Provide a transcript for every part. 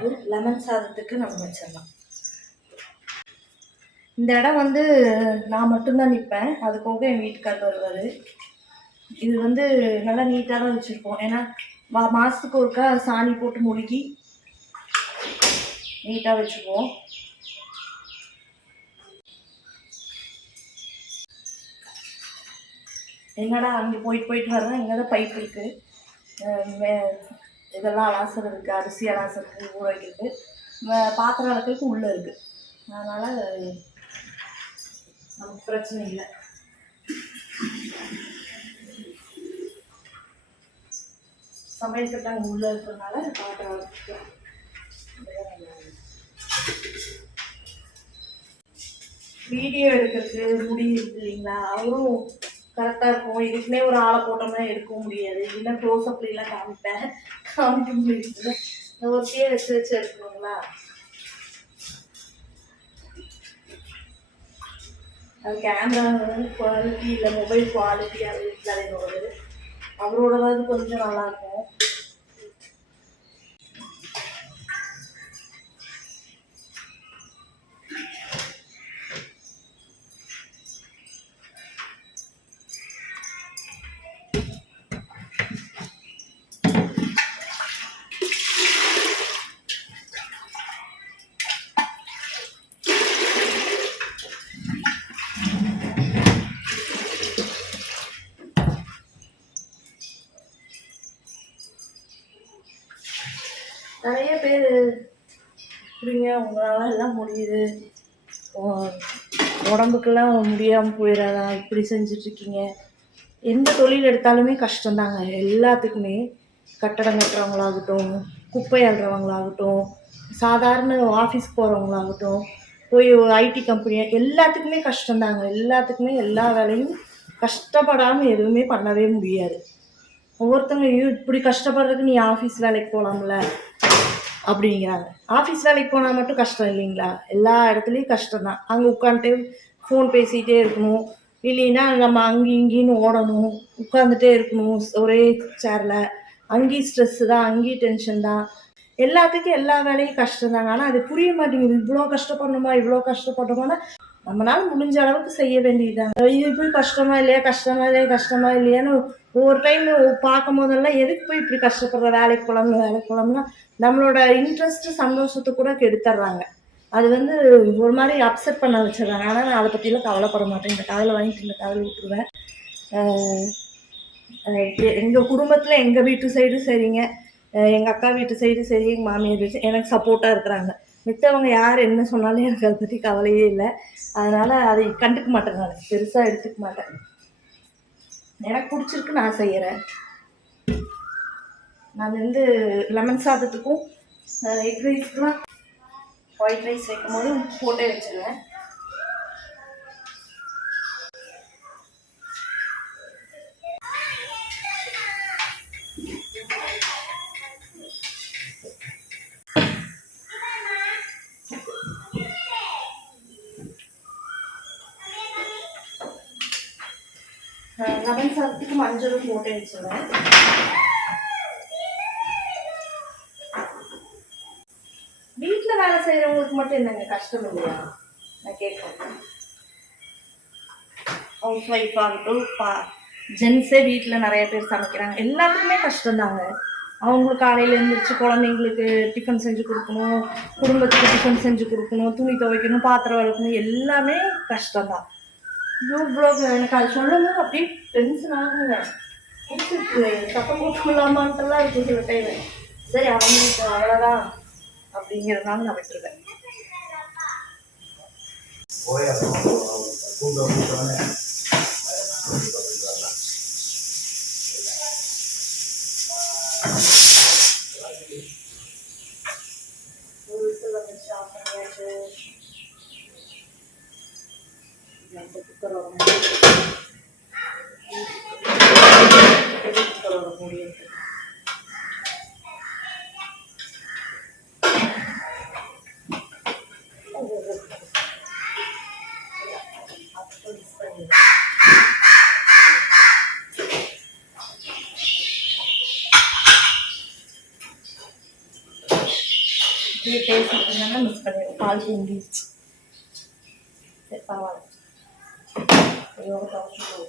இருக்குது. லெமன் சாதத்துக்கு நம்ம வச்சிடலாம். இந்த இடம் வந்து நான் மட்டும்தான் நிற்பேன், அது போக என் வீட்டுக்காரர் வருவார். இது வந்து நல்லா நீட்டாக தான் வச்சுருப்போம். ஏன்னா மாதத்துக்கு ஒருக்கா சாணி போட்டு முழுகி நீட்டாக வச்சுக்குவோம். என்னடா அங்கே போயிட்டு வரேன், இங்கே தான் பைப் இருக்குது, இதெல்லாம் அலாசறதுக்கு, அரிசி அலாசறதுக்கு, ஊற வைக்கிறதுக்கு, பாத்திரம் வளர்க்குறதுக்கு உள்ளே இருக்குது. அதனால் நமக்கு பிரச்சனை இல்லை. சமையல் கட்டு அங்கே உள்ளே இருக்கிறதுனால பாத்திரம் வளர்த்துக்கலாம். வீடியோ எடுக்கிறதுக்கு முடியுது இல்லைங்களா, அவரும் கரெக்டாக இருக்கும். இதுக்குன்னே ஒரு ஆளை போட்டோம்னா எடுக்க முடியாது. இல்லைன்னா க்ளோஸ்அப்லாம் காமிக்க முடியுது. ஒருத்தையே வச்சு எடுக்கணுங்களா, அது கேமரா குவாலிட்டி இல்லை மொபைல் குவாலிட்டி அது வீட்டில் என்னோடது. அவரோடதாவது கொஞ்சம் நல்லாயிருக்கும். நிறைய பேர் இப்படிங்க உங்களால் எல்லாம் முடியுது, உடம்புக்கெல்லாம் முடியாமல் போயிடாதா, இப்படி செஞ்சிட்ருக்கீங்க. எந்த தொழில் எடுத்தாலுமே கஷ்டம்தாங்க எல்லாத்துக்குமே. கட்டடம் கட்டுறவங்களாகட்டும், குப்பை அள்ளுறவங்களாகட்டும், சாதாரண ஆஃபீஸ் போகிறவங்களாகட்டும், போய் ஐடி கம்பெனி, எல்லாத்துக்குமே கஷ்டம்தாங்க. எல்லாத்துக்குமே எல்லா வேலையும் கஷ்டப்படாமல் எதுவுமே பண்ணவே முடியாது. ஒவ்வொருத்தவங்க இப்படி கஷ்டப்படுறதுக்கு நீ ஆஃபீஸ் வேலைக்கு போகலாம்ல அப்படிங்கிறாங்க. ஆஃபீஸ் வேலைக்கு போனால் மட்டும் கஷ்டம் இல்லைங்களா, எல்லா இடத்துலையும் கஷ்டம்தான். அங்கே உட்காந்துட்டு ஃபோன் பேசிகிட்டே இருக்கணும், இல்லைன்னா நம்ம அங்கேயும் இங்கேன்னு ஓடணும், உட்காந்துட்டே இருக்கணும் ஒரே சேரில். அங்கேயும் ஸ்ட்ரெஸ்ஸு தான், அங்கேயும் டென்ஷன் தான். எல்லாத்துக்கும் எல்லா வேலையும் கஷ்டம்தாங்க. ஆனால் அது புரிய மாட்டேங்குது. இவ்வளோ கஷ்டப்படணுமானா நம்மளால முடிஞ்ச அளவுக்கு செய்ய வேண்டியதுதாங்க. இது போய் கஷ்டமா இல்லையான்னு ஒவ்வொரு டைம் பார்க்கும் போதெல்லாம் எதுக்கு போய் இப்படி கஷ்டப்படுற, வேலைக்கு போகலாம்னா நம்மளோட இன்ட்ரெஸ்ட்டு சந்தோஷத்தை கூட கெடுத்துட்றாங்க. அது வந்து ஒரு மாதிரி அப்செட் பண்ண வச்சிடுறாங்க. ஆனால் நான் அதை பற்றிலாம் கவலைப்பட மாட்டேன். இந்த காதில் வாங்கிட்டு இந்த காதில் விட்டுருவேன். எங்கள் குடும்பத்தில் எங்கள் வீட்டு சைடும் சரிங்க, எங்கள் அக்கா வீட்டு சைடு சரி, எங்கள் மாமியார் வீட்டு எனக்கு சப்போர்ட்டாக இருக்கிறாங்க. மித்தவங்க யார் என்ன சொன்னாலும் எனக்கு அதை பற்றி கவலையே இல்லை. அதனால் அதை கண்டுக்க மாட்டேன், நான் பெருசாக எடுத்துக்க மாட்டேன். எனக்கு பிடிச்சிருக்கு, நான் செய்கிறேன். நான் வந்து லெமன் சாதத்துக்கும் எக் ரைஸ்க்குலாம் ஒயிட் ரைஸ் வைக்கும் போது போட்டே வச்சுருவேன். லெமன் சாதத்துக்கு மஞ்சளும் போட்டே வச்சுருவேன். வீட்டில் வேலை செய்கிறவங்களுக்கு மட்டும் என்னங்க கஷ்டம் இல்லையா, நான் கேட்குறேன். ஹவுஸ் ஒய்ஃப் ஆகட்டும், ஜென்ஸே வீட்டில் நிறைய பேர் சமைக்கிறாங்க, எல்லாத்துக்குமே கஷ்டம்தாங்க. அவங்களுக்கு காலையில் எழுந்திரிச்சு குழந்தைங்களுக்கு டிஃபன் செஞ்சு கொடுக்கணும், குடும்பத்துக்கு டிஃபன் செஞ்சு கொடுக்கணும், துணி துவைக்கணும், பாத்திரம் வளர்க்கணும், எல்லாமே கஷ்டம்தான். இவ்வளோ எனக்கு அது சொல்லும் போது அப்படியே டென்ஷன் ஆகுங்க. பிடிச்சிருக்கு, சத்தம் போட்டுக்கலாமான்ட்டுலாம் இருக்கும் சில டைம். சரி அவங்களுக்கு அவ்வளோதான் அப்படிங்கிறதுனால நான் விட்டுருவேன். பேசிட்டு மிஸ் பண்ணிடுவோம். பால் தூங்கிடுச்சு. சரி பரவாயில்ல. ஐயோ துவச்சிட்டு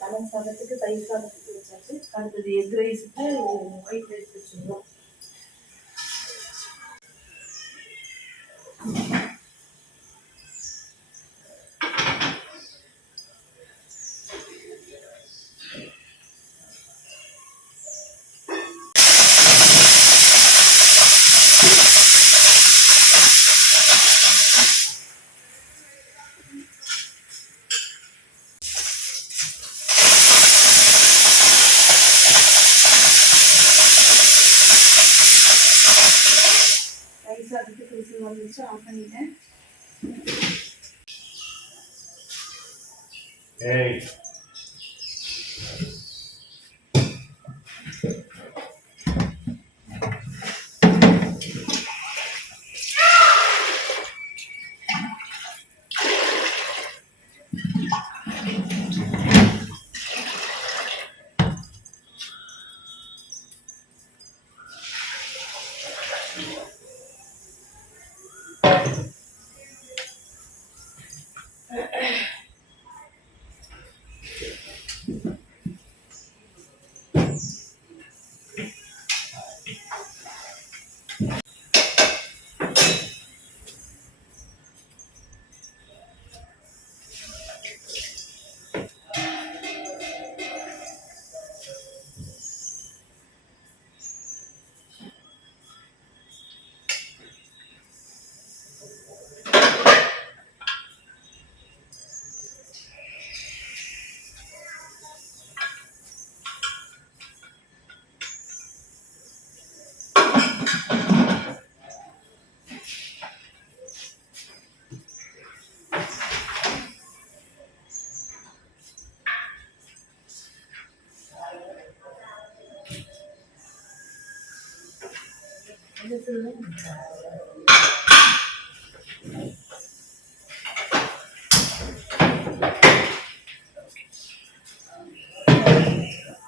லெமன் சாதத்துக்கு தயிர் சாதத்துக்கு வச்சாச்சு. அடுத்தது எக் ரைஸுக்கு ஒயிட் ரைஸ் வச்சுருந்தோம். அதுக்கு பேசி வந்துச்சு. ஆஃப் பண்ணிட்டேன்.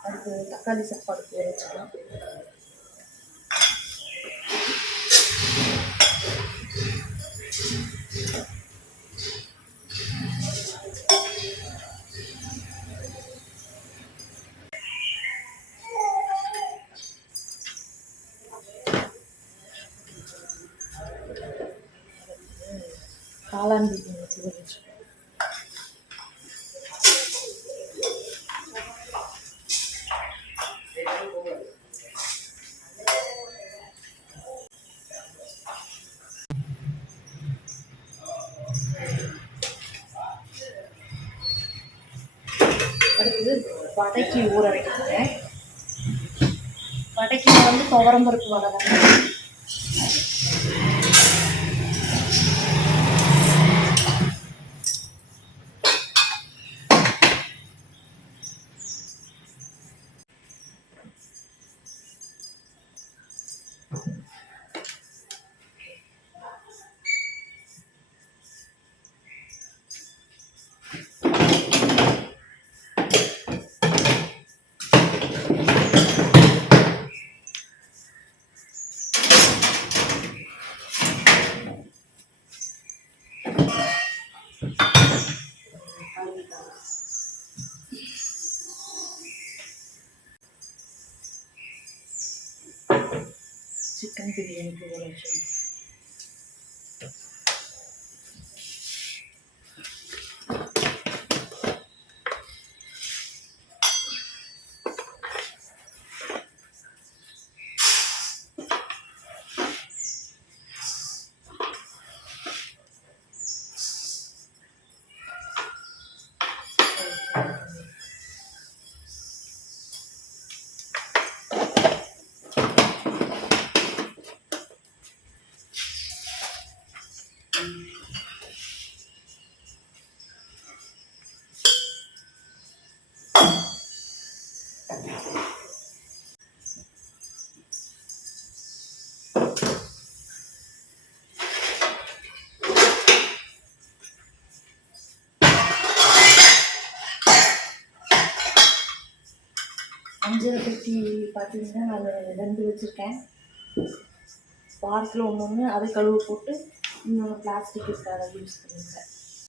அடுத்து தக்காளி சாப்பாடு பேர் வச்சுக்கலாம். காளான் பிரியாணி வச்சு அடுத்தது வடைக்கு ஊற வைக்கிறேன். வடைக்கு வந்து துவரம்பருப்பு வடை தான். சிக்கன் பிரியாணிக்கு ஊற வச்சிடணும். அஞ்சரை பெட்டி பார்த்தீங்கன்னா நான் 2 வச்சுருக்கேன். வாரத்தில் ஒன்று அதை கழுவு போட்டு இன்னொன்று பிளாஸ்டிக் இருக்காது யூஸ் பண்ணியிருக்கேன்.